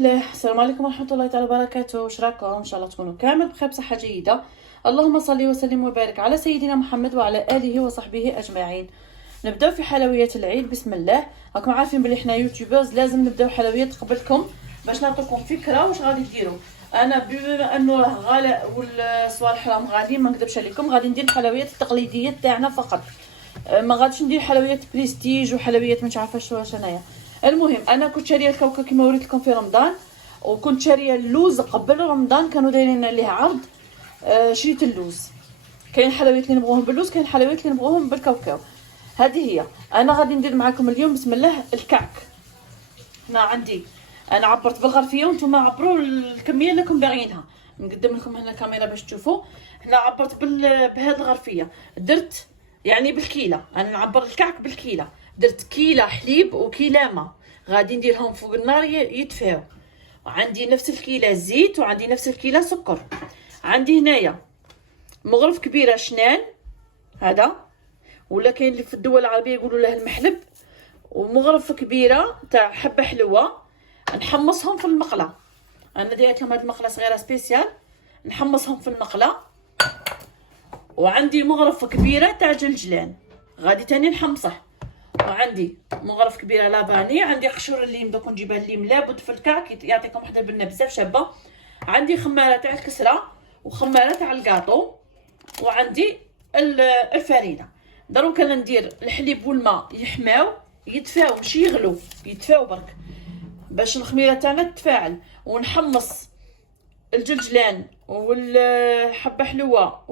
الله. السلام عليكم ورحمه الله تعالى وبركاته. واش راكم؟ ان شاء الله تكونوا كامل بخير بصحه جيده. اللهم صل وسلم وبارك على سيدنا محمد وعلى اله وصحبه اجمعين. نبداو في حلويات العيد. بسم الله. راكم عارفين بلي حنا يوتيوبرز لازم نبداو حلويات قبلكم باش نعطيكم فكره واش غادي ديروا. انا بما انه راه غالي والصوالح راهم غاليين ما نكذبش عليكم، غادي ندير الحلويات التقليديه تاعنا فقط، ما غاديش ندير حلويات بريستيج وحلويات مش عارفه واش انايا. المهم انا كنت شاريه الكاوكا كيما وريت لكم في رمضان، وكنت شاريه اللوز قبل رمضان، كانوا دايرين عليه عرض. شريت اللوز. كاين حلويات اللي نبغوهم باللوز، كاين حلويات اللي نبغوهم بالكاوكاو. هذه هي. انا غادي ندير معكم اليوم بسم الله الكعك. هنا عندي انا عبرت بالغرفيه وانتم عبروا الكميه اللي راكم باغيينها. نقدم لكم هنا الكاميرا باش تشوفوا. هنا عبرت بهذه الغرفيه، درت يعني بالكيله. انا نعبر الكعك بالكيله. درت كيله حليب وكيله ما، غادي نديرهم فوق النار يدفاو. وعندي نفس الكيله زيت، وعندي نفس الكيله سكر. عندي هنايا مغرف كبيره شنان هذا، ولا كاين اللي في الدول العربيه يقولوا له المحلب، ومغرف كبيره تاع حبه حلوه نحمصهم في المقله. انا دايره لهم هاد المقله صغيره سبيسيال نحمصهم في المقله. وعندي مغرف كبيره تاع جلجلان غادي تاني نحمصه. وعندي مغرف كبيره لافاني. عندي قشور الليم، دوك نجيبها الليم لابد في الكعك يعطيكم وحده البنه بزاف شابه. عندي خماره تاع الكسره وخماره تاع الكاطو. وعندي الفرينه. دروك انا ندير الحليب والماء يحماو يدفاو، ماشي يغلو، يدفاو برك باش الخميره تاعنا تتفاعل. ونحمص الجلجلان والحبه حلوه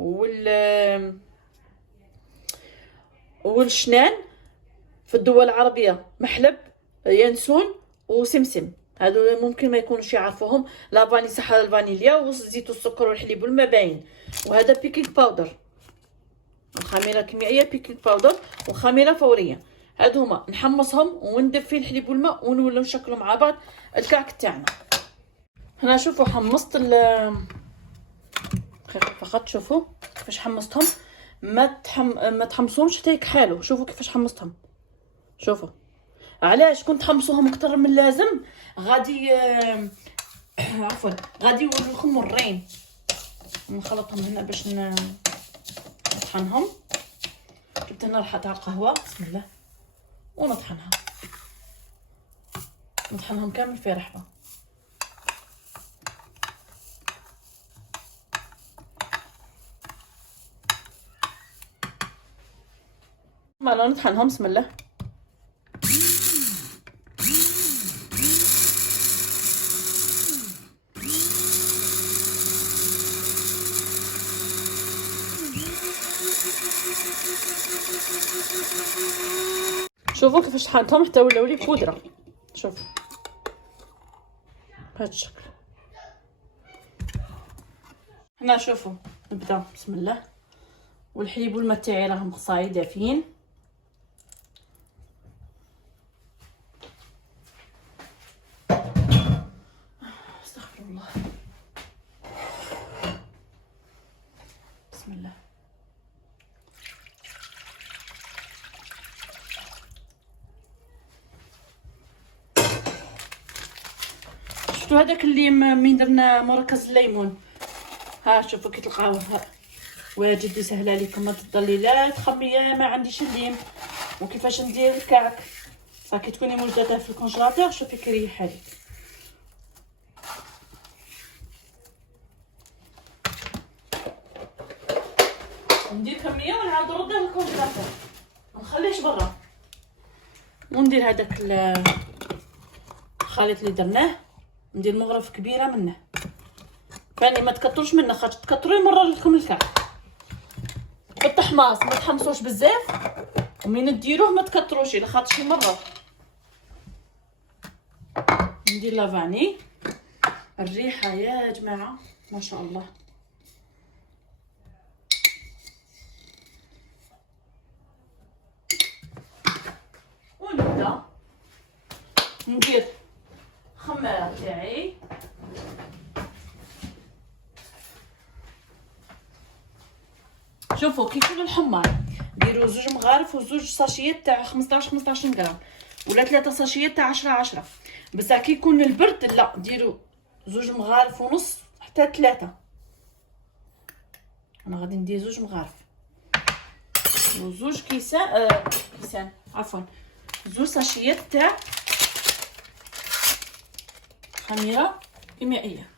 والشنان. في الدول العربيه محلب، ينسون وسمسم، هادو ممكن ما يكونوش يعرفوهم. لافاني صح، الفانيليا والزيت والسكر والحليب والماء باين. وهذا بيكينغ باودر، الخميره كيميائيه بيكينغ باودر وخميره فوريه. هادو هما نحمصهم وندف فيه الحليب والماء ونولوا نشكلوا مع بعض الكعك تاعنا. هنا شوفوا حمصت فقط، شوفوا كيفاش حمصتهم. ما تحمصوهمش حتى يكحالوا. شوفوا كيفاش حمصتهم. شوفوا علاش كنت حمصوهم اكثر من اللازم، غادي عفوا غادي يولوا لكم مرين. نخلطهم هنا باش نطحنهم. جبت هنا ريحه تاع القهوه بسم الله ونطحنها. نطحنهم كامل في رحبه. ما نطحنهم بسم الله. شوفوا كيفاش طحنتهم حتى ولاو لي بودره. شوفوا بهذا الشكل. هنا شوفوا نبدا بسم الله. والحليب والماء تاعي راهم خصاي دافين. استغفر الله. بسم الله. شفتوا هذاك اللي من درنا مركز الليمون، ها شوفوا كي تلقاوه واجد يسهل عليكم. ما تضلي لا تخمي ما عنديش الليم وكيفاش ندير الكعك. صافي تكوني موجدتها في الكونجيلاتور. شوفي كيريح عليك. ندير كميه ونعاود نردها للكونجيلاتور، ما نخليهش برا. وندير هذاك الخليط اللي درناه، ندير مغرف كبيره منه. فاني ما تكثروش منه، خاطر تكثروا يمرر لكم الكعك. بالتحماص ما تحمصوش بزاف، ومن ديروه ما تكثروش لخاطر يمرر. ندير لافاني. الريحه يا جماعه ما شاء الله. ونبدا ندير خماره تاعي. شوفوا كي يكون الحمار ديروا 2 مغارف و2 ساشيات تاع 15 غرام، ولا 3 ساشيات تاع 10. بصح كي يكون البرد لا ديروا 2.5 حتى 3. انا غادي ندير 2 مغارف و2 كيسان عفوا 2 ساشيات تاع خميره كيميائيه.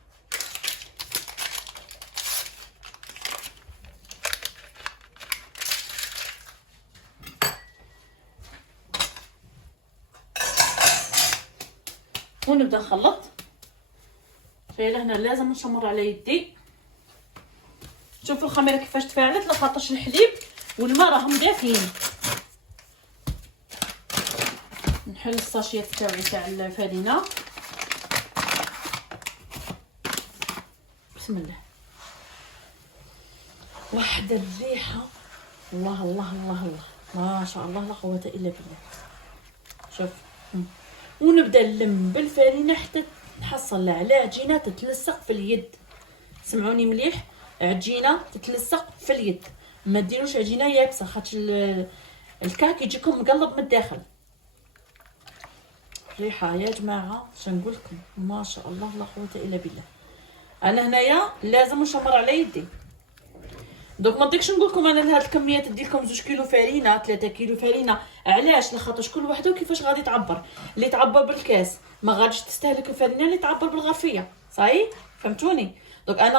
ونبدا نخلط. شايله هنا لازم نشمر على يدي. شوفوا الخميره كيفاش تفاعلت لخاطرش الحليب والماء راهم دافيين. نحل الساشيات تاعي تاع الفرينه. بسم الله. واحده الريحه الله الله الله الله ما شاء الله لا قوه الا بالله. شوف ونبدا نلم بالفرينه حتى نحصل على عجينه تتلصق في اليد. سمعوني مليح، عجينه تتلصق في اليد، ما ديروش عجينه يابسه خاطر الكاك يجيكم مقلب من الداخل. ريحه يا جماعه شنقول لكم ما شاء الله لا قوه الا بالله. انا هنايا لازم نشمر على يدي. دوك ما نطيقش نقول لكم انا لهاد الكميه تدي لكم 2 كيلو فرينه 3 كيلو فرينه. علاش؟ لخاطرش كل وحده وكيفاش غادي تعبر. اللي تعبر بالكاس ما غاديش تستهلك الفرينه اللي تعبر بالغرفيه. صاي فهمتوني؟ دوك انا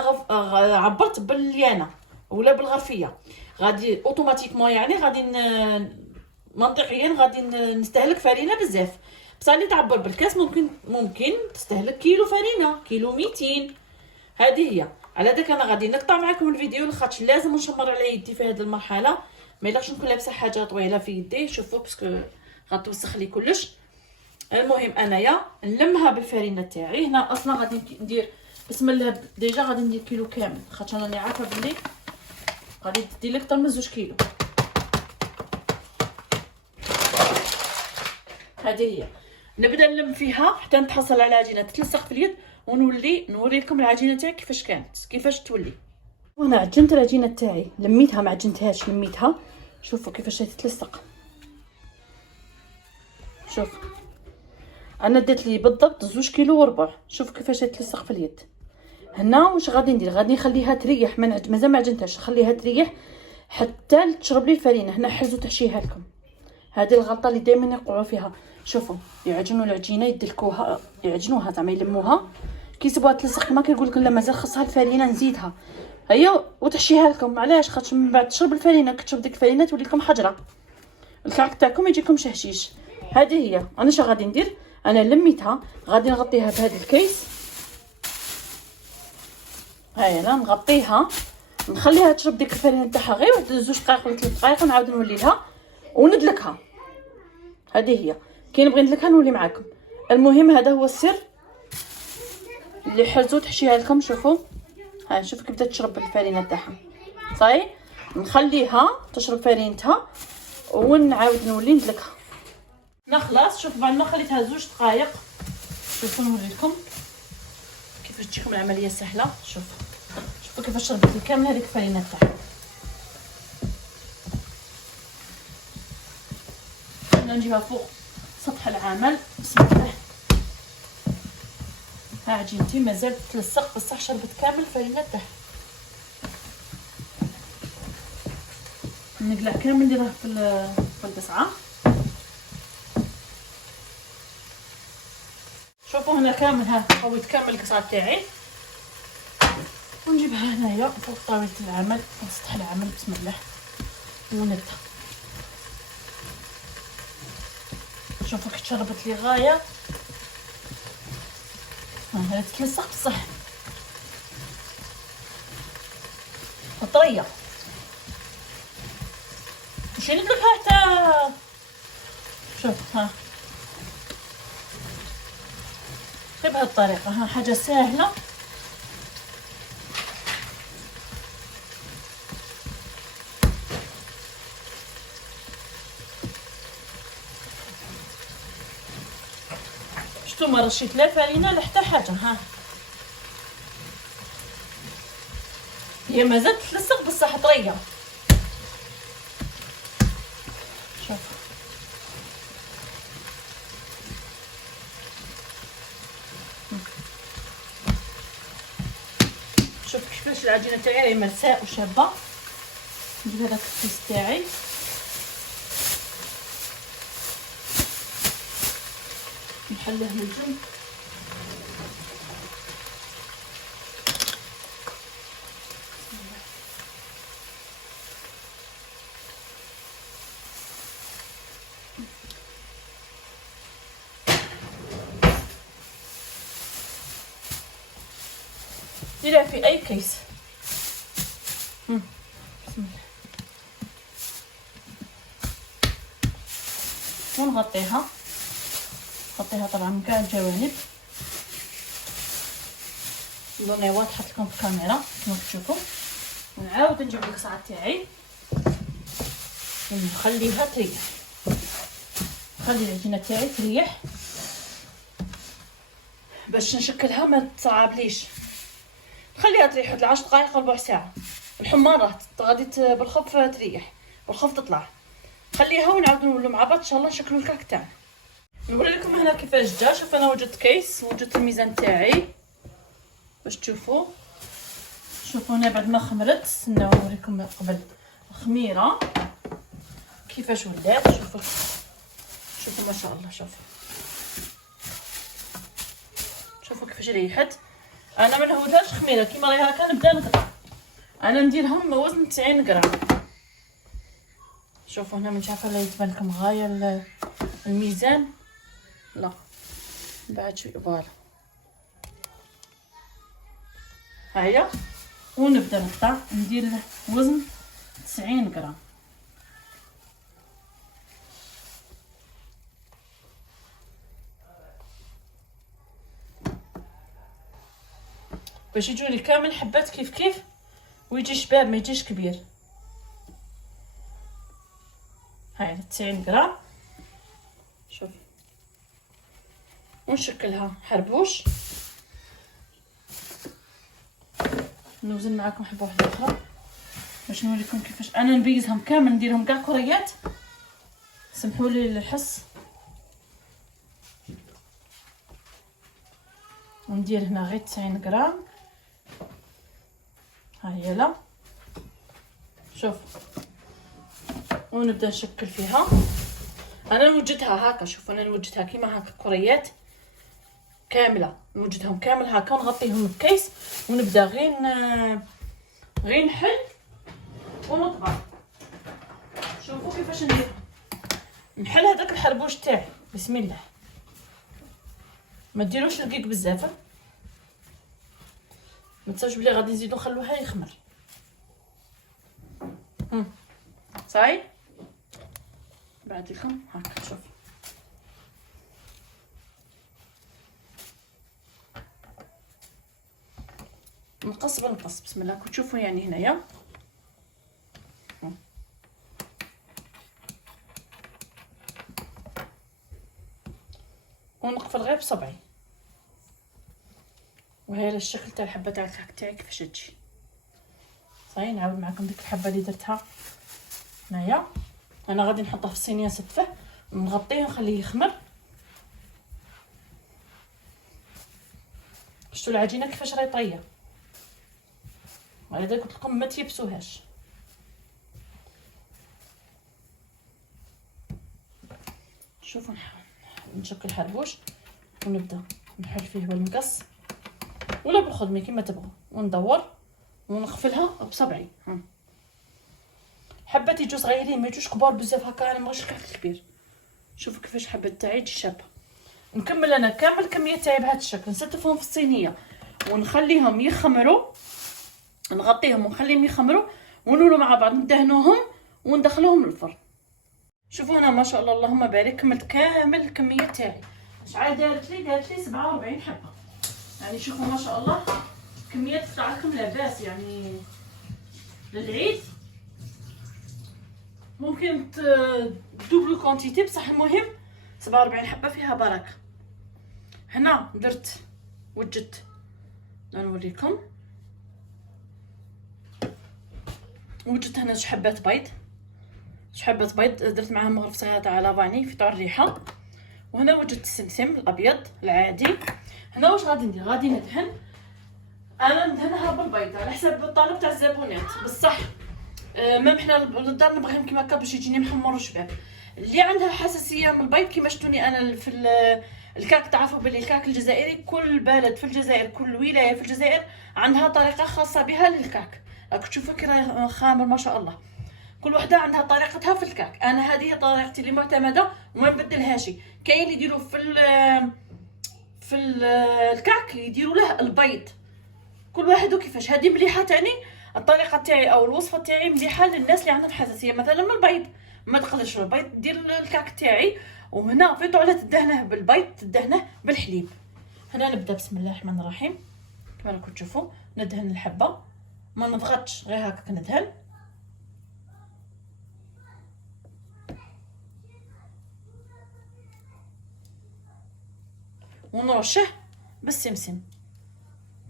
عبرت بالليانه ولا بالغرفيه، غادي اوتوماتيكمون يعني غادي منطقيا غادي نستهلك فرينه بزاف. بصح اللي تعبر بالكاس ممكن تستهلك كيلو فرينه، كيلو 200. هذه هي. على داك انا غادي نقطع معكم الفيديو لخاطر لازم نشمر على يدي في هذه المرحله. ما يلاش نكون لابسه حاجه طويله في يدي. شوفوا باسكو غتوسخ لي كلش. المهم انايا نلمها بالفرينه تاعي. هنا اصلا غادي ندير بسم الله ديجا غادي ندير كيلو كامل خاطر راني عارفه بلي غادي دير لك اكثر من 2 كيلو. هذه هي. نبدا نلم فيها حتى نتحصل على عجينه تتلصق في اليد نوري لكم العجينه تاعي كيفاش كانت كيفاش تولي. وانا عجنت العجينه تاعي لميتها ما عجنتهاش لميتها. شوفوا كيفاش تتلصق. شوف انا درت لي بالضبط 2 كيلو وربع. شوفوا كيفاش تتلصق في اليد. هنا واش غادي ندير؟ غادي نخليها تريح مازال ما عجنتهاش. خليها تريح حتى تشرب لي الفرينه. هنا حرزوا تحشيها لكم. هذه الغلطه اللي دائما يقعوا فيها. شوفوا يعجنوا العجينه يدلكوها يعجنوها زعما يلموها كيسيبوها تلصق كما كيقول لك لا مازال خصها الفرينه نزيدها هيا وتحشيها لكم. علاش؟ خاطر من بعد تشرب الفرينه كتشرب ديك الفرينه تولي لكم حجره الكعك تاعكم يجيكم شهشيش. هذه هي. انا اش غادي ندير؟ انا لميتها غادي نغطيها بهذا الكيس. هاي انا نغطيها نخليها تشرب ديك الفرينه تاعها غير واحد 2 دقائق ولا 3 دقائق ونعاود نولي لها وندلكها. هذه هي. كي نبغي ندلكها نولي معاكم. المهم هذا هو السر اللي حرزوا تحشيها لكم. شوفوا ها شوفوا كيف بدات تشرب الفرينه تاعها. صاي نخليها تشرب فرينتها ونعاود نولي ندلكها. خلاص شوف بعد ما خليتها 2 دقائق. شوفوا نوري لكم كيفاش تجيكم العمليه سهله. شوفوا كيفاش شربت لي كامل هذيك الفرينه تاعها. نجيبها فوق سطح العمل. بسم الله. ها عجينتي مازال تلصق بصح شربت كامل الفرينه تاعها. نقلع كامل نديرها في البسعه. شوفوا هنا كامل ها طويت كامل القصعه تاعي ونجيبها هنايا فوق طاوله العمل سطح العمل. بسم الله ونبدا. شوفوا كي تشربت لي غايه. هذا تتلصق بصح طريه. ماشي ندلكها حتى شوف ها غير بهذه الطريقه. ها حاجه سهله. شفتوا ما رشيت لا فرينه لا حتى حاجه. ها هي مازال تلصق بصح طريه. شوف كيفاش العجينه تاعي راهي مرساء وشابه. ندير هذاك الكيس تاعي نحليه من الجنب. ديرها في اي كيس. بسم الله. ونغطيها، نغطيها طبعا من كاع الجوانب. اللون واضحه لكم في الكاميرا كما تشوفوا. ونعاود نجيب القصعه تاعي ونخليها تريح. نخلي العجينه تاعي تريح باش نشكلها ما تصعبليش. خليها تريح واحد 10 دقائق ربع ساعه. الحماره غادي بالخف تريح بالخف تطلع. خليها ونعاودو نولو مع بعض ان شاء الله نشكلو الكعك تاعنا. نوري لكم هنا كيفاش جا. شوف انا وجدت كيس، وجدت الميزان تاعي باش تشوفوا. شوفوا هنا بعد ما خمرت، استناو نوريكم قبل الخميره كيفاش ولات. شوفوا ما شاء الله. شوفوا كيفاش ريحت. انا ما نهودهاش خميره كيما راهي هكا، نبدا نقطع. انا نديرهم وزن 90 غرام. شوفوا هنا مش عارفه لا يتبان لكم غايه الميزان، لا بعد شويه فوالا هيا. ونبدا نقطع، ندير وزن 90 غرام. باش يجوني كامل حبات كيف ويجي شباب ما يجيش كبير. هاي 90 غرام. شوفي ونشكلها حربوش. نوزن معاكم حبه واحده اخرى باش نوريكم كيفاش انا نبيزهم كامل، نديرهم كاع كريات. سمحوا لي الحس. وندير هنا غير 90 غرام. ها هي لا شوف. ونبدا نشكل فيها. انا نوجدها هكا. شوف انا نوجدها كيما هكا كريات كامله، نوجدهم كامل هكا ونغطيهم بكيس. ونبدا غير نحل ونطبع. شوفوا كيفاش ندير. نحل هذاك الحربوش تاعي. بسم الله. ما ديروش رقيق بزاف. ما تنساوش بلي غادي نزيدو نخلوها يخمر. صاي بعد لكم هكا. شوف نقص بنقص. بسم الله. كنت تشوفوا يعني هنايا ونقفل غير بصبعي. وهي الشكل تاع الحبه تاع الكعك تاعي كيفاش تجي. صاي نعاود معكم ديك الحبه اللي درتها هنايا. انا غادي نحطها في الصينيه نسفه ونغطيه ونخليه يخمر. شفتوا العجينه كيفاش راهي طريه. وهذا قلت لكم ما تيبسوهاش. شوفوا نشكل حربوش ونبدا نحل فيه بالمقص ولا بالخدمه كيما تبغوا. وندور ونقفلها بصبعي. حبات يجوا صغيرين ما يجوش كبار بزاف هكا. انا مابغيتش الكعك كبير. شوفوا كيفاش حبات تاعي تجي شابه. نكمل انا كامل الكميه تاعي بهذا الشكل. نستفهم في الصينيه ونخليهم يخمروا. نغطيهم ونخليهم يخمروا ونولوا مع بعض ندهنوهم وندخلوهم للفرن. شوفوا هنا ما شاء الله اللهم بارك كملت كامل الكميه تاعي. شحال دارت لي 47 حبه. يعني شوفوا ما شاء الله كميه تطلع لكم لاباس. يعني للعيد ممكن دوبلو كونتيتي بصح المهم 47 حبه فيها بركه. هنا درت وجدت نوريكم. وجدت هنا شي حبات بيض. درت معاهم مغرفه صغيره تاع لافاني في طور الريحه. وهنا وجدت السمسم الابيض العادي. هنا واش غادي ندير؟ غادي ندهن انا ندهنها بالبيض على حسب الطلب تاع الزبونات بصح. ميم حنا للدار نبغيهم كيما هكا باش يجيني محمر وشباب. اللي عندها حساسيه من البيض كيما شفتوني انا في الكعك. تعرفوا بلي الكعك الجزائري كل بلد في الجزائر كل ولايه في الجزائر عندها طريقه خاصه بها للكعك. راك تشوفوا كي راه خامر ما شاء الله. كل وحده عندها طريقتها في الكعك. انا هذه طريقتي اللي معتمده وما نبدلهاش. كاين اللي يديروا في الكعك يديروا له البيض. كل واحد وكيفاش. هذه مليحه تاني الطريقه تاعي او الوصفه تاعي مليحه للناس اللي عندهم حساسيه مثلا من البيض. ما تقدرش البيض دير الكعك تاعي. وهنا في طعله تدهنه بالبيض تدهنه بالحليب. هنا نبدا بسم الله الرحمن الرحيم. كما راكم تشوفوا ندهن الحبه ما نضغطش غير هكا ندهن. ونرشه بالسمسم.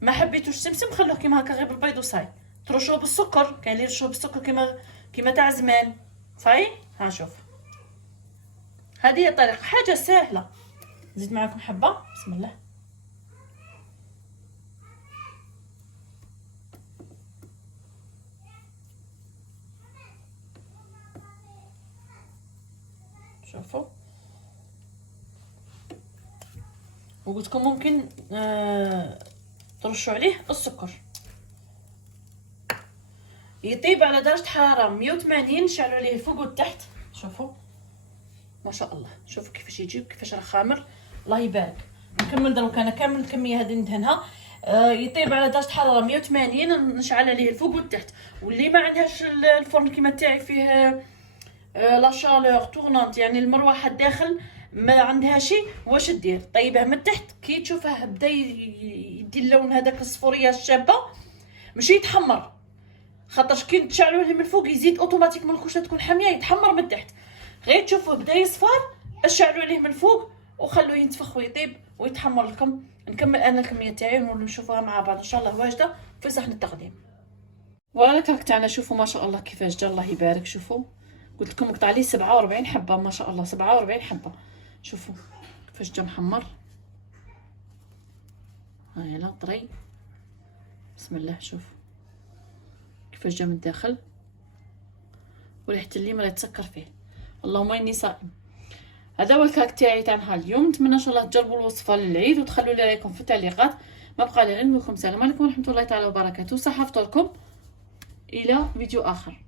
ما حبيتوش سمسم خلوه كيما هكا غير بالبيض وصاي. ترشوه بالسكر كاين اللي يرشوه بالسكر كيما تاع زمان صاي. ها شوف هذه هي الطريقه حاجه سهله. نزيد معكم حبه بسم الله. شوفوا وقلت لكم ممكن ترشوا عليه السكر. يطيب على درجه حراره 180. نشعلوا عليه الفوق والتحت. شوفوا ما شاء الله. شوفوا كيفاش يجي وكيفاش راه خامر الله يبارك. نكمل دروك انا كامل الكميه هذه ندهنها. يطيب على درجه حراره 180. نشعل عليه الفوق والتحت. واللي ما عندهاش الفرن كيما تاعي فيه لا شالور تورنونت يعني المروحه الداخل ما عندها شيء واش دير طيبه من تحت. كي تشوفه بدا يدي اللون هذاك الصفوريه الشابه ماشي يتحمر خاطرش كي تشعلوه من الفوق يزيد اوتوماتيك من الكوشه تكون حاميه يتحمر من تحت. غير تشوفوه بدا يصفر اشعلوا عليه من الفوق وخلوه ينتفخ ويطيب ويتحمر لكم. نكمل انا الكميه تاعي ونشوفوها مع بعض ان شاء الله واجده في صحن التقديم. فوالا الكعك تاعنا شوفوا ما شاء الله كيفاش جا الله يبارك. شوفوا قلت لكم قطع لي 47 حبه ما شاء الله 47 حبه. شوفوا كيفاش جا محمر. ها يلا طري بسم الله. شوف كيفاش جا من الداخل وريحه الليم راه يتسكر فيه. اللهم اني صائم. هذا هو الكعك تاعي تاع نهار اليوم. نتمنى ان شاء الله تجربوا الوصفه للعيد وتخلوا لي رايكم في التعليقات. ما بقى لي غير نقول لكم السلام عليكم ورحمه الله تعالى وبركاته. صحه فطوركم الى فيديو اخر.